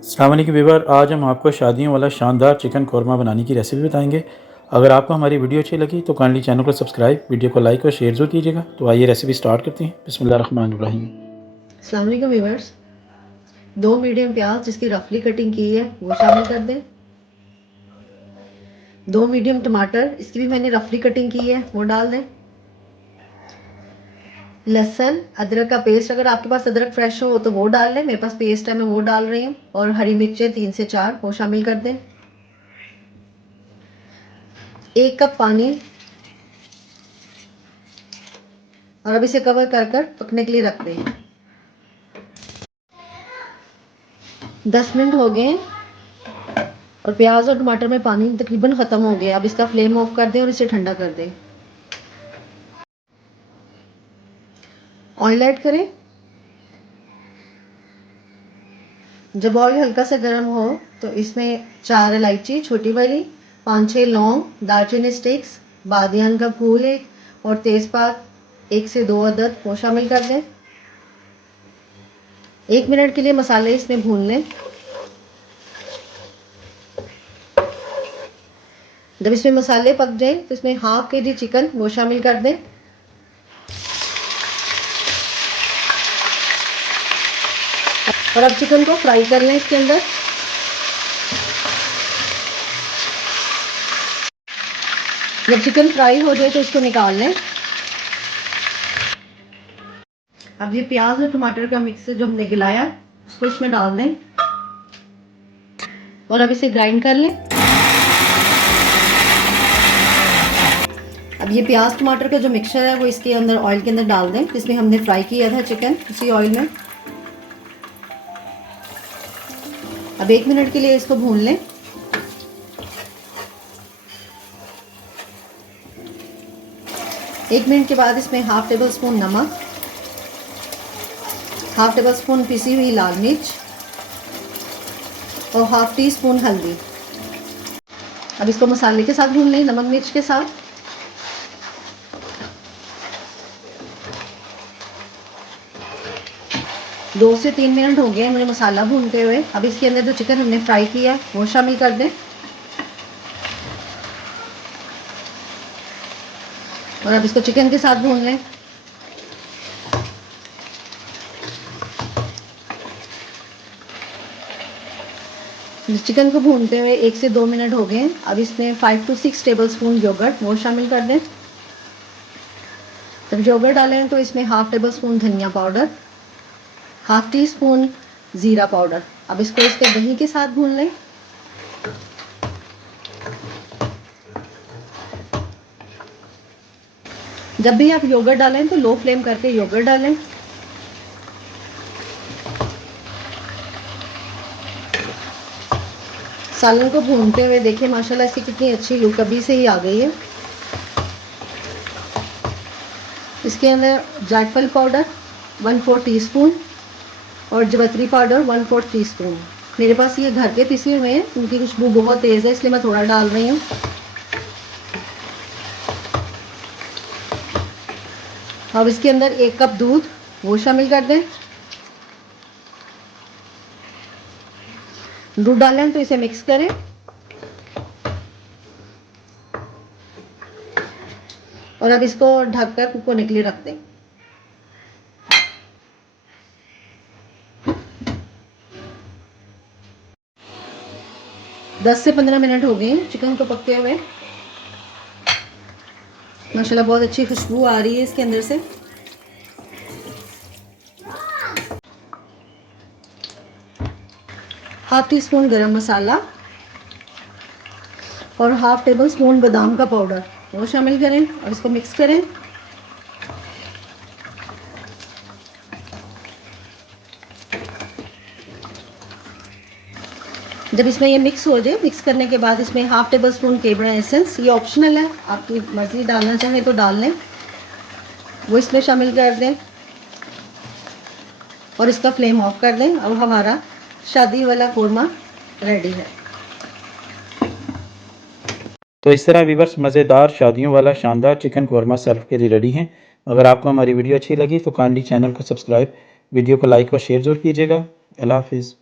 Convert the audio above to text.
अस्सलाम वालेकुम व्यूअर, आज हम आपको शादियों वाला शानदार चिकन कौरमा बनाने की रेसिपी बताएंगे। अगर आपको हमारी वीडियो अच्छी लगी तो काइंडली चैनल को सब्सक्राइब, वीडियो को लाइक और शेयर जरूर कीजिएगा। तो आइए रेसिपी स्टार्ट करते हैं। बिस्मिल्लाहिर्रहमानिर्रहीम। अस्सलाम वालेकुम व्यूअर्स, 2 मीडियम प्याज जिसकी रफली कटिंग की है वो शामिल कर दें। 2 मीडियम टमाटर, इसकी भी मैंने रफली कटिंग की है, वो डाल दें। लहसुन अदरक का पेस्ट, अगर आपके पास अदरक फ्रेश हो तो वो डाल लें, मेरे पास पेस्ट है मैं वो डाल रही हूँ। और हरी मिर्चें 3 से 4 वो शामिल कर दें। 1 कप पानी, और अब इसे कवर कर कर पकने के लिए रख दें। 10 मिनट हो गए और प्याज और टमाटर में पानी तकरीबन ख़त्म हो गया। अब इसका फ्लेम ऑफ कर दें और इसे ठंडा कर दें। ऑयल ऐड करें। जब ऑयल हल्का सा गर्म हो तो इसमें 4 इलायची छोटी वाली, 5-6 लौंग, दालचीनी स्टिक्स, बादियान का फूल एक और तेज़पात 1 से 2 अदद वो शामिल कर दें। 1 मिनट के लिए मसाले इसमें भून लें। जब इसमें मसाले पक जाए तो इसमें हाफ के जी चिकन वो शामिल कर दें। और अब चिकन को फ्राई कर लें इसके अंदर। जब चिकन फ्राई हो जाए तो इसको निकाल लें। अब ये प्याज और टमाटर का मिक्स जो हमने गिलाया उसको इसमें डाल दें और अब इसे ग्राइंड कर लें। अब ये प्याज टमाटर का जो मिक्सचर है वो इसके अंदर ऑयल के अंदर डाल दें जिसमें हमने फ्राई किया था चिकन, उसी ऑयल में। अब 1 मिनट के लिए इसको भून लें। एक मिनट के बाद इसमें हाफ टेबल स्पून नमक, हाफ टेबल स्पून पिसी हुई लाल मिर्च और हाफ टी स्पून हल्दी। अब इसको मसाले के साथ भून लें, नमक मिर्च के साथ। दो से 3 मिनट हो गए मुझे मसाला भूनते हुए। अब इसके अंदर जो चिकन हमने फ्राई किया है वो शामिल कर दें और अब इसको चिकन के साथ भून लें। चिकन को भूनते हुए 1 से 2 मिनट हो गए। अब इसमें 5 से 6 टेबल स्पून योगर्ट वो शामिल कर दें। जब योगर्ट डालें तो इसमें हाफ टेबल स्पून धनिया पाउडर, हाफ टी स्पून ज़ीरा पाउडर। अब इसको इसके दही के साथ भून लें। जब भी आप योगर्ट डालें तो लो फ्लेम करके योगर्ट डालें। सालन को भूनते हुए देखिए माशाल्लाह इसकी कितनी अच्छी लुक अभी से ही आ गई है। इसके अंदर जायफल पाउडर 1/4 टीस्पून और जवैत्री पाउडर 1/4 टीस्पून। मेरे पास ये घर के पिसे हुए हैं, उनकी खुशबू बहुत तेज़ है इसलिए मैं थोड़ा डाल रही हूँ। अब इसके अंदर 1 कप दूध वो शामिल कर दें। दूध डालें तो इसे मिक्स करें और अब इसको ढककर कुक होने के लिए रख दें। 10 से 15 मिनट हो गए चिकन को पकते हुए। माशाल्लाह बहुत अच्छी खुशबू आ रही है इसके अंदर से। हाफ टी स्पून गरम मसाला और हाफ टेबल स्पून बादाम का पाउडर वो शामिल करें और इसको मिक्स करें। जब इसमें ये मिक्स हो जाए, मिक्स करने के बाद इसमें हाफ टेबल स्पून केवड़ा एसेंस, ये ऑप्शनल है, आपकी मर्ज़ी डालना चाहें तो डाल लें, वो इसमें शामिल कर दें और इसका फ्लेम ऑफ कर दें। अब हमारा शादी वाला कौरमा रेडी है। तो इस तरह व्यूअर्स मज़ेदार शादियों वाला शानदार चिकन कौरमा सर्व के लिए रेडी हैं। अगर आपको हमारी वीडियो अच्छी लगी तो काइंडली चैनल को सब्सक्राइब, वीडियो को लाइक और शेयर जरूर कीजिएगा। अल्लाह हाफिज़।